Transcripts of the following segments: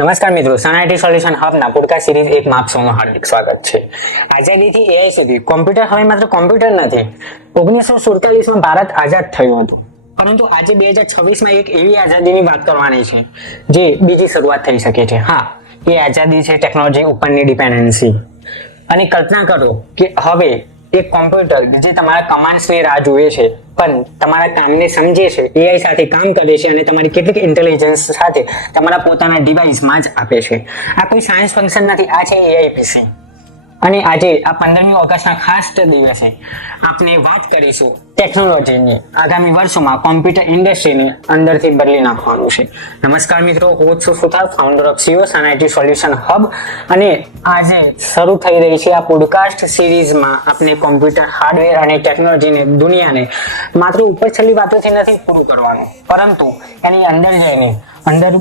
નમસ્કાર મિત્રો, સનાઇટી solution હબના podcast series એક માં આપનું હાર્દિક સ્વાગત છે. આઝાદીથી એઆઈ સુધી કોમ્પ્યુટર હવે માત્ર કોમ્પ્યુટર નથી. 1947માં ભારત આઝાદ થયું હતું, પરંતુ આજે 2026માં એક એવી આઝાદીની વાત કરવાની છે જે બીજી શરૂઆત થઈ શકે છે. હા, એ આઝાદી છે ટેકનોલોજી ઉપરની ડિપેન્ડન્સી. અને કલ્પના કરો કે હવે એક કોમ્પ્યુટર જે તમારા કમાન્ડ્સની રાહ જુએ છે પણ તમારા કામને સમજે છે, એઆઈ સાથે કામ કરે છે અને તમારી કેટલીક ઇન્ટેલિજન્સ સાથે તમારા પોતાના ડિવાઇસમાં જ આપે છે. આ કોઈ સાયન્સ ફંક્શન નથી, આ છે એઆઈ પીસી. અને આજે આ 15મી ઓગસ્ટના ખાસ દિવસે આપણે વાત કરીશું ટેકનોલોજીની આગામી વર્ષોમાં કોમ્પ્યુટર ઇન્ડસ્ટ્રીને અંદરથી બદલી નાખવાનું છે. નમસ્કાર મિત્રો, હું છું સુથાર, ફાઉન્ડર ઓફ સીઓ સનાઇટી સોલ્યુશન હબ. અને આજે શરૂ થઈ રહી છે આ પોડકાસ્ટ સિરીઝમાં આપણે કોમ્પ્યુટર હાર્ડવેર અને ટેકનોલોજીને દુનિયાને માત્ર ઉપરછલ્લી વાતોથી નથી પૂરું કરવાનું, પરંતુ એની અંદર જઈને અંદર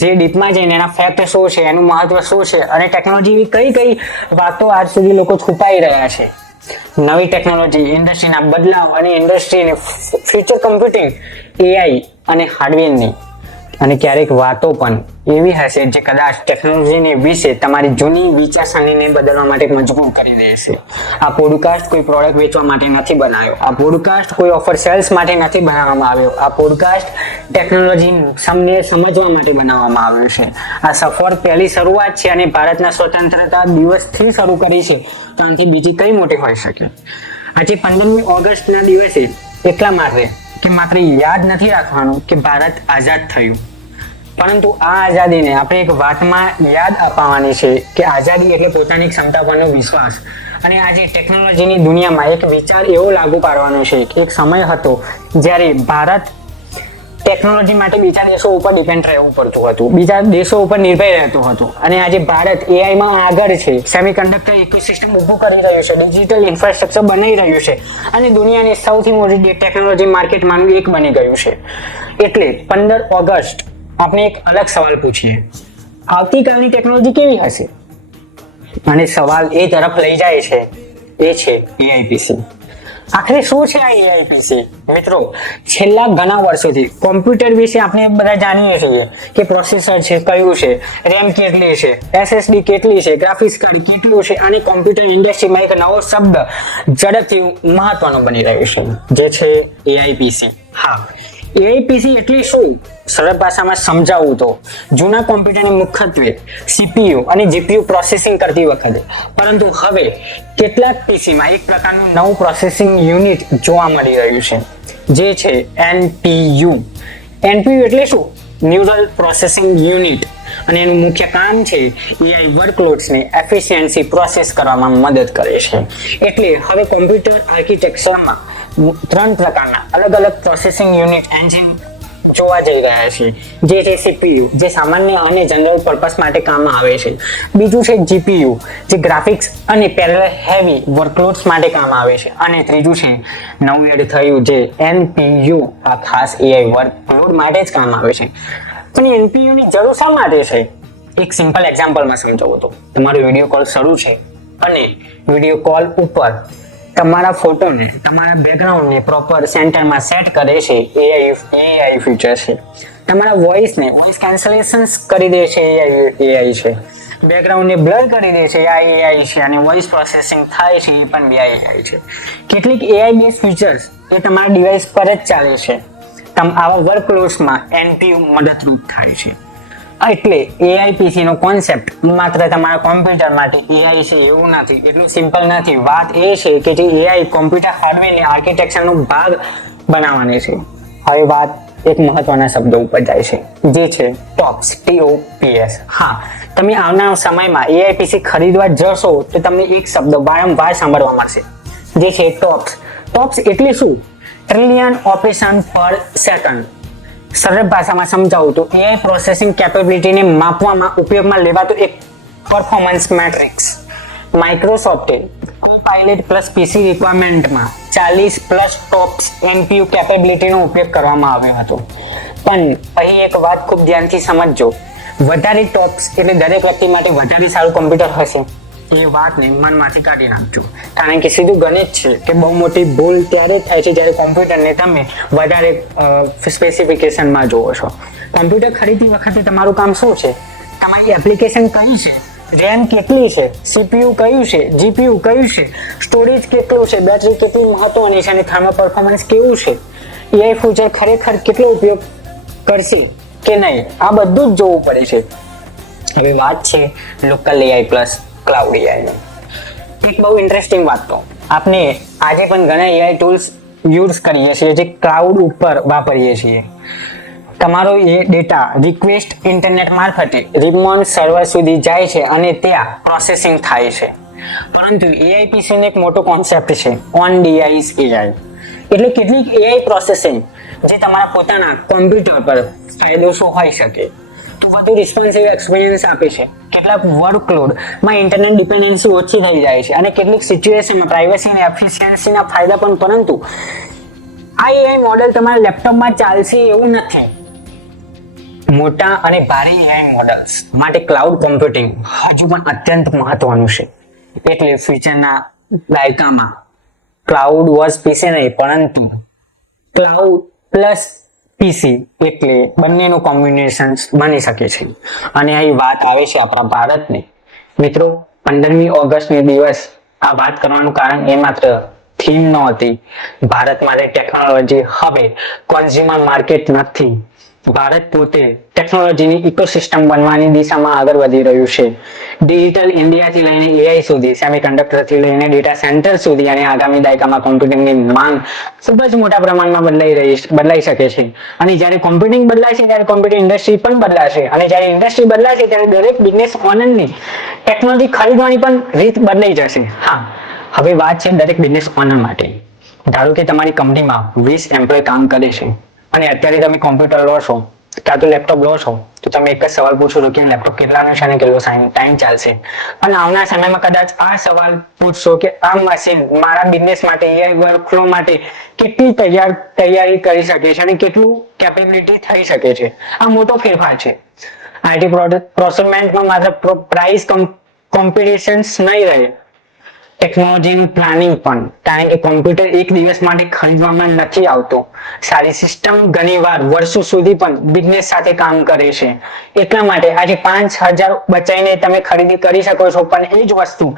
જે ડીપમાં જઈને એના ફેક્ટ શું છે, એનું મહત્વ શું છે અને ટેકનોલોજી કઈ વાતો આજ સુધી લોકો છુપાઈ રહ્યા છે. નવી ટેકનોલોજી, ઇન્ડસ્ટ્રીના બદલાવ અને ઇન્ડસ્ટ્રીને ફ્યુચર કમ્પ્યુટિંગ, એઆઈ અને હાર્ડવેરની અને ક્યારેક વાતો પણ એવી હશે જે કદાચ ટેકનોલોજીને વિશે તમારી જૂની વિચારસરણીને બદલવા માટે મજબૂર કરી દેશે. આ પોડકાસ્ટ કોઈ પ્રોડક્ટ વેચવા માટે નથી બનાવ્યો, આ પોડકાસ્ટ કોઈ ઓફર સેલ્સ માટે નથી બનાવવામાં આવ્યો, આ પોડકાસ્ટ ટેકનોલોજી સમજવા માટે બનાવવામાં આવ્યું છે. આ સફર પહેલી શરૂઆત છે અને ભારતના સ્વતંત્રતા દિવસથી શરૂ કરી છે, તો આનાથી બીજી કઈ મોટી હોઈ શકે. આજે 15મી ઓગસ્ટના દિવસે એટલા માટે કે માત્ર યાદ નથી રાખવાનું કે ભારત આઝાદ થયું, પરંતુ આ આઝાદીને આપણે એક વાતમાં યાદ અપાવવાની છે કે આઝાદી એટલે પોતાની ક્ષમતા પરનો વિશ્વાસ. અને આજે ટેકનોલોજીની દુનિયામાં એક વિચાર એવો લાગુ પાડવાનો છે કે એક સમય હતો જ્યારે ભારત ટેકનોલોજી માટે બીજા દેશો ઉપર ડિપેન્ડ રહેવું પડતું હતું, બીજા દેશો ઉપર નિર્ભર રહેતું હતું. અને આજે ભારત એઆઈમાં આગળ છે, સેમિકન્ડક્ટર ઇકોસિસ્ટમ ઊભું કરી રહ્યું છે, ડિજિટલ ઇન્ફ્રાસ્ટ્રક્ચર બનાવી રહ્યું છે અને દુનિયાની સૌથી મોટી ટેકનોલોજી માર્કેટમાંનું એક બની ગયું છે. એટલે 15 ઓગસ્ટ આપણે એક અલગ સવાલ પૂછીએ, આવતીકાલની ટેકનોલોજી કેવી હશે? અને સવાલ એ તરફ લઈ જાય છે, એ છે એઆઈ પીસી. આખરે શું છે આ એઆઈ પીસી? મિત્રો, છેલ્લા ઘણા વર્ષોથી કોમ્પ્યુટર વિશે આપણે બધા જાણીએ છીએ કે પ્રોસેસર છે, કયું છે, રેમ કેટલી છે, એસએસડી કેટલી છે, ગ્રાફિક્સ કાર્ડ કેટલું છે. અને કોમ્પ્યુટર ઇન્ડસ્ટ્રીમાં એક નવો શબ્દ ઝડપથી મહત્વનો બની રહ્યો છે, જે છે એઆઈ પીસી. હા, એઆઈ પીસી એટલે શું? સરળ ભાષામાં સમજાવું તો જૂના કોમ્પ્યુટરને મુખ્યત્વે સીપીયુ અને જીપીયુ પ્રોસેસિંગ કરતી વખતે, પરંતુ હવે કેટલાક પીસીમાં એક પ્રકારનું નવું પ્રોસેસિંગ યુનિટ જોવા મળી રહ્યું છે, જે છે એનપીયુ. એનપીયુ એટલે શું? Neural processing unit. અને એનું મુખ્ય કામ છે એઆઈ વર્કલોડ્સને એફિશિયન્સી પ્રોસેસ કરવામાં મદદ કરે છે. એટલે હવે કોમ્પ્યુટર આર્કિટેક્ચરમાં 3 પ્રકારના અલગ અલગ પ્રોસેસિંગ યુનિટ એન્જિન જોવા જઈ રહ્યા છે, જે છે સીપીયુ, જે સામાન્ય અને જનરલ પર્પસ માટે કામ આવે છે. બીજું છે જીપીયુ, જે ગ્રાફિક્સ અને પેરેલલ હેવી વર્કલોડ્સ માટે કામ આવે છે. અને ત્રીજું છે નવું એડ થયું જે એનપીયુ, આ ખાસ એઆઈ વર્કલોડ માટે જ કામ આવે છે. પણ એનપીયુ ની જરૂર શા માટે છે? એક સિમ્પલ એક્ઝામ્પલમાં સમજાવું તો, તમારો વિડીયો કોલ શરૂ છે અને વિડીયો કોલ ઉપર તમારા ફોટોને, તમારા બેકગ્રાઉન્ડને પ્રોપર સેન્ટરમાં સેટ કરે છે એઆઈ ફીચર છે. તમારા વોઇસ કેન્સલેશન કરી દે છે એઆઈ છે. બેકગ્રાઉન્ડને બ્લર કરી દે છે એઆઈ છે. અને વોઇસ પ્રોસેસિંગ થાય છે એ પણ એઆઈ છે. કેટલીક એઆઈ બેઝ ફીચર્સ એ તમારા ડિવાઇસ પર જ ચાલે છે. આવા વર્કલોડ્સમાં એનપીયુ મદદરૂપ થાય છે. એટલે એઆઈ પીસી નો કોન્સેપ્ટ માત્ર તમારા કોમ્પ્યુટર માટે એઆઈ છે એવું નથી, એટલું સિમ્પલ નથી. વાત એ છે કે જે એઆઈ કોમ્પ્યુટર હાર્ડવેરની આર્કિટેક્ચરનો ભાગ બનાવવાની છે. હવે વાત એક મહત્વના શબ્દ ઉપર જાય છે, જે છે ટોપ્સ, TOPS. હા, તમે આવનારા સમયમાં એઆઈ પીસી ખરીદવા જશો તો તમને એક શબ્દ વારંવાર સાંભળવા મળશે, જે છે ટોપ્સ. ટોપ્સ એટલે શું? ટ્રિલિયન ઓપરેશન પર સેકન્ડ. સરળ ભાષામાં સમજાવું તો એઆઈ પ્રોસેસિંગ કેપેબિલિટીને માપવામાં ઉપયોગમાં લેવાતો એક પરફોર્મન્સ મેટ્રિક્સ. માઇક્રોસોફ્ટે કોપાઇલટ પ્લસ પીસી રિક્વાયરમેન્ટમાં 40+ ટોપ્સ એનપીયુ કેપેબિલિટીનો ઉપયોગ કરવામાં આવ્યો હતો. પણ અહીં એક વાત ખૂબ ધ્યાનથી સમજજો, વધારે ટોપ્સ એટલે દરેક વ્યક્તિ માટે વધારે સારું કોમ્પ્યુટર હશે એ વાતને મનમાંથી કાઢી નાખજો. કારણ કે સીધું ગણિત છે કે બહુ મોટી ભૂલ ત્યારે થાય છે જ્યારે કોમ્પ્યુટરને તમે વધારે સ્પેસિફિકેશનમાં જોવો છો. કોમ્પ્યુટર ખરીદતી વખતે તમારું કામ શું છે? તમારી એપ્લિકેશન કઈ છે, રેમ કેટલી છે, સીપીયુ કયું છે, જીપીયુ કયું છે, સ્ટોરેજ કેટલું છે, બેટરી કેટલી મહત્વની છે અને થર્મલ પરફોર્મન્સ કેવું છે, એઆઈ ફીચર ખરેખર કેટલો ઉપયોગ કરશે કે નહીં, આ બધું જ જોવું પડે છે. હવે વાત છે local AI plus cloud AI. એક બહુ ઇન્ટરેસ્ટિંગ વાત તો આપણે આજે પણ ઘણા એઆઈ ટૂલ્સ યુઝ કરીએ છીએ જે ક્લાઉડ ઉપર વાપરીએ છીએ. તમારો એ ડેટા રિક્વેસ્ટ ઇન્ટરનેટ મારફતે રિમોટ સર્વર સુધી જાય છે અને ત્યાં પ્રોસેસિંગ થાય છે. પરંતુ એઆઈ પીસી નો એક મોટો કોન્સેપ્ટ છે ઓન ડિવાઇસ એઆઈ. એટલે કેટલીક એઆઈ પ્રોસેસિંગ જે તમારા પોતાના કોમ્પ્યુટર પર ફાયદો શું હોઈ શકે તો વધુ રિસ્પોન્સિવ એક્સપિરિયન્સ આપે છે. કેટલાક વર્કલોડમાં ઇન્ટરનેટ ડિપેન્ડન્સી ઓછી થઈ જાય છે અને કેટલીક સિચ્યુએશનમાં પ્રાઇવસી અને એફિશિયન્સીના ફાયદા પણ. પરંતુ આ એઆઈ મોડેલ તમારા લેપટોપમાં ચાલશે એવું નથી. મોટા અને ભારે એઆઈ મોડલ્સ માટે ક્લાઉડ કોમ્પ્યુટિંગ હજુ પણ અત્યંત મહત્વનું છે. એટલે ફ્યુચરના દાયકામાં ક્લાઉડ વોઝ પીસી નહીં પરંતુ ક્લાઉડ પ્લસ પીસી એટલે બંનેનું કોમ્બિનેશન બની શકે છે. અને અહીં વાત આવે છે આપણા ભારતની. મિત્રો 15મી ઓગસ્ટની દિવસ આ વાત કરવાનું કારણ એ માત્ર થીમ નહોતી. ભારત માટે ટેકનોલોજી હવે કન્ઝ્યુમર માર્કેટ નથી. ભારત પોતે ટેકનોલોજીની ઇકોસિસ્ટમ બનવાની દિશામાં આગળ વધી રહ્યું છે. ડિજિટલ ઇન્ડિયાથી લઈને એઆઈ સુધી, સેમિકન્ડક્ટરથી લઈને ડેટા સેન્ટર સુધી અને આગામી દાયકામાં કોમ્પ્યુટિંગની માંગ ખૂબ જ મોટા પ્રમાણમાં બદલાઈ શકે છે. અને જ્યારે કોમ્પ્યુટિંગ બદલાય છે ત્યારે કોમ્પ્યુટર ઇન્ડસ્ટ્રી પણ બદલાશે અને જ્યારે ઇન્ડસ્ટ્રી બદલાશે ત્યારે દરેક બિઝનેસ ઓનરની ટેકનોલોજી ખરીદવાની પણ રીત બદલાઈ જશે. હા, હવે વાત છે દરેક બિઝનેસ ઓનર માટે. ધારો કે તમારી કંપનીમાં 20 એમ્પ્લોય કામ કરે છે અને અત્યારે તમે કોમ્પ્યુટર લો છો કાં તો લેપટોપ લો છો તો તમે એક જ સવાલ પૂછો છો કે લેપટોપ કેટલાનું છે અને કેટલો ટાઈમ ચાલશે. અને આવનાર સમયમાં કદાચ આ સવાલ પૂછશો કે આ મશીન મારા બિઝનેસ માટે એઆઈ વર્કફ્લો માટે કેટલી તૈયારી કરી શકે છે અને કેટલું કેપેબિલિટી થઈ શકે છે. આ મોટો ફેરફાર છે. આઈટી પ્રોસેસમેન્ટમાં માત્ર પ્રાઇસ કોમ્પિટિશન્સ નહીં રહે, ટેકનોલોજીનું પ્લાનિંગ પણ. કારણ કે કોમ્પ્યુટર એક દિવસ માટે ખરીદવામાં નથી આવતો. સારી સિસ્ટમ ઘણીવાર વર્ષો સુધી પણ બિઝનેસ સાથે કામ કરે છે. એટલા માટે આજે 5,000 બચાવીને તમે ખરીદી કરી શકો છો પણ એ જ વસ્તુ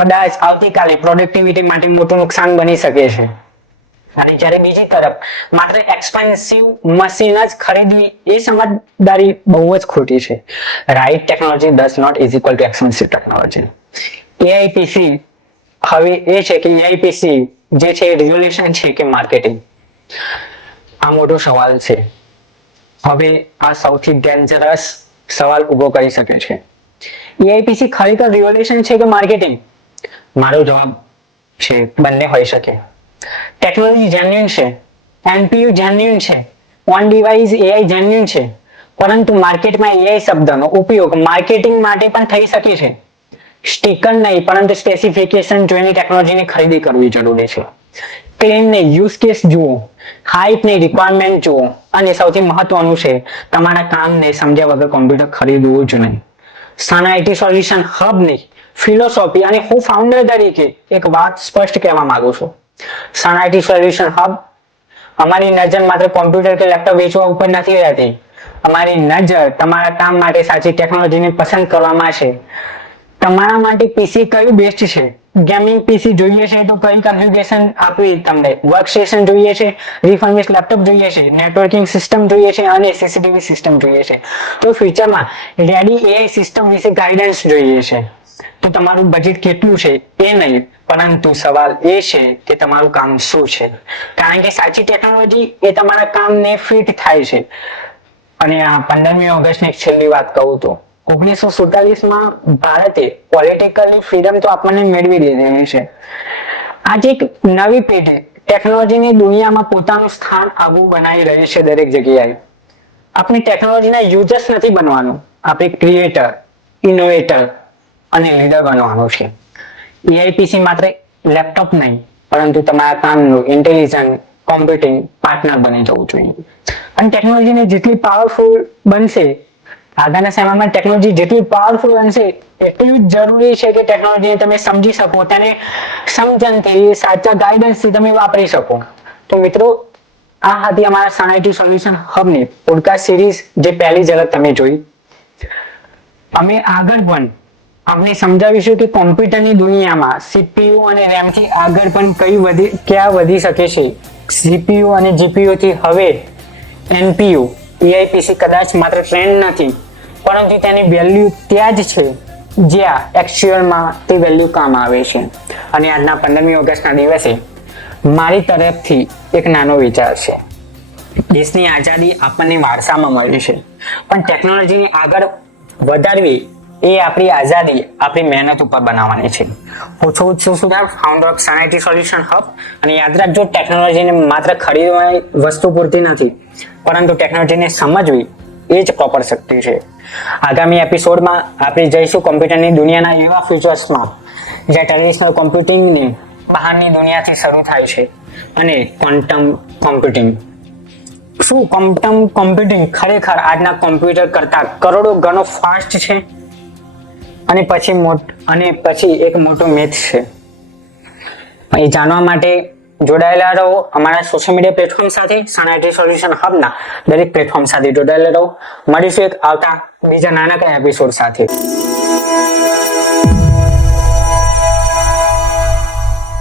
કદાચ આવતીકાલે પ્રોડક્ટિવિટી માટે મોટું નુકસાન બની શકે છે. અને જ્યારે બીજી તરફ માત્ર એક્સપેન્સિવ મશીન જ ખરીદવી એ સમજદારી બહુ જ ખોટી છે. Right technology does not is equal to expensive technology. AI PC હવે એ છે કે એઆઈ પીસી જે છે રેગ્યુલેશન છે કે માર્કેટિંગ, આ મોટો સવાલ છે. હવે આ સૌથી ડેન્જરસ સવાલ ઉભો કરી શકે છે. એઆઈ પીસી ખરેખર રેગ્યુલેશન છે કે માર્કેટિંગ? મારો જવાબ છે બંને હોઈ શકે. ટેકનોલોજી જેન્યુઇન છે, એનપીયુ જેન્યુઇન છે, ઓન ડિવાઇસ એઆઈ જેન્યુઇન છે, પરંતુ માર્કેટમાં એઆઈ શબ્દનો ઉપયોગ માર્કેટિંગ માટે પણ થઈ શકે છે. સ્ટીકર નહીં પરંતુ સ્પેસિફિકેશન જોઈને ટેકનોલોજીની ખરીદી કરવી જરૂરી છે. ક્લેમ ને યુઝ કેસ જુઓ, હાઇપ ને રિક્વાયરમેન્ટ જુઓ અને સૌથી મહત્વનું છે તમારા કામને સમજ્યા વગર કોમ્પ્યુટર ખરીદવું જ નહીં. સન આઈટી સોલ્યુશન હબની ફિલોસોફી અને હું ફાઉન્ડર તરીકે એક વાત સ્પષ્ટ કહેવા માંગુ છું. સન આઈટી સોલ્યુશન હબ અમારી નજર માત્ર કોમ્પ્યુટર કે લેપટોપ વેચવા ઉપર નથી રહેતી. અમારી નજર તમારા કામ માટે સાચી ટેકનોલોજીને પસંદ કરવામાં છે. તમારા માટે પીસી કયું બેસ્ટ છે? ગેમિંગ પીસી જોઈએ છે તો કઈ કન્ફિગરેશન આપવી તમને? વર્કસ્ટેશન જોઈએ છે, રિફર્બિશ લેપટોપ જોઈએ છે, નેટવર્કિંગ સિસ્ટમ જોઈએ છે અને સીસીટીવી સિસ્ટમ જોઈએ છે, તો ફ્યુચરમાં રેડી એઆઈ સિસ્ટમ વિશે ગાઈડન્સ જોઈએ છે. તો તમારું બજેટ કેટલું છે એ નહીં, પરંતુ સવાલ એ છે કે તમારું કામ શું છે. કારણ કે સાચી ટેકનોલોજી એ તમારા કામને ફિટ થાય છે. અને આ 15મી ઓગસ્ટની છેલ્લી વાત કહું તો 1947માં ભારતે પોલિટિકલી ફ્રીડમ તો આપણને મેળવી લીધી છે. આજે એક નવી પેઢી ટેકનોલોજીની દુનિયામાં પોતાનું સ્થાન આગવું બનાવી રહી છે. દરેક જગ્યાએ આપણે ટેકનોલોજીના યુઝર્સ નથી બનવાનું, આપણે ક્રિએટર, ઇનોવેટર અને લીડર બનવાનું છે. એઆઈ પીસી માત્ર લેપટોપ નહીં પરંતુ તમારા કામનું ઇન્ટેલિજન્ટ કોમ્પ્યુટિંગ પાર્ટનર બની જવું જોઈએ. અને ટેકનોલોજીને જેટલી પાવરફુલ બનશે, આગળના સમયમાં ટેકનોલોજી જેટલી પાવરફુલ બનશે એટલું જ જરૂરી છે કે ટેકનોલોજીને તમે સમજી શકો, તેને સમજણથી, સાચા ગાઈડન્સથી તમે વાપરી શકો. તો મિત્રો, આ હતી અમારા સન આઈટી સોલ્યુશન હબની પોડકાસ્ટ સિરીઝ, જે પહેલી ઝલક તમે જોઈ. અમે આગળ પણ આપણે સમજાવીશું કે કોમ્પ્યુટરની દુનિયામાં સીપીયુ અને રેમ થી આગળ પણ ક્યાં વધી શકે છે. સીપીયુ અને જીપીયુ થી હવે એનપીયુ એઆઈપીસી કદાચ માત્ર ટ્રેન્ડ નથી, પરંતુ તેની વેલ્યુ ત્યાં જ છે જ્યાં એક્ચ્યુઅલમાં તે વેલ્યુ કામ આવે છે. અને આજના 15મી ઓગસ્ટના દિવસે મારી તરફથી એક નાનો વિચાર છે. દેશની આઝાદી આપણને વારસામાં મળી છે, પણ ટેકનોલોજીને આગળ વધારવી એ આપણી આઝાદી આપણી મહેનત ઉપર બનાવવાની છે. હું છું Sudhar, founder of Sun Solution hub. અને યાદ રાખજો, ટેકનોલોજીને માત્ર ખરીદવાની વસ્તુ પૂરતી નથી, પરંતુ ટેકનોલોજીને સમજવી એ જ પ્રોપર શક્તિ છે. આગામી એપિસોડમાં આપણે જઈશું કોમ્પ્યુટરની દુનિયાના એવા ફ્યુચર્સમાં જ્યાં ટ્રેડિશનલ કોમ્પ્યુટિંગની બહારની દુનિયાથી શરૂ થાય છે અને ક્વોન્ટમ કોમ્પ્યુટિંગ. શું ક્વોન્ટમ કોમ્પ્યુટિંગ ખરેખર આજના કોમ્પ્યુટર કરતા કરોડો ગણો ફાસ્ટ છે? અને પછી એક મોટો મેથ છે. એ જાણવા માટે જોડાયેલા રહો અમારા સોશિયલ મીડિયા પ્લેટફોર્મ સાથે. સન સોલ્યુશન હબના દરેક પ્લેટફોર્મ સાથે જોડાયેલા રહો. મળીશું એક આવતા બીજા નાનકડા એપિસોડ સાથે.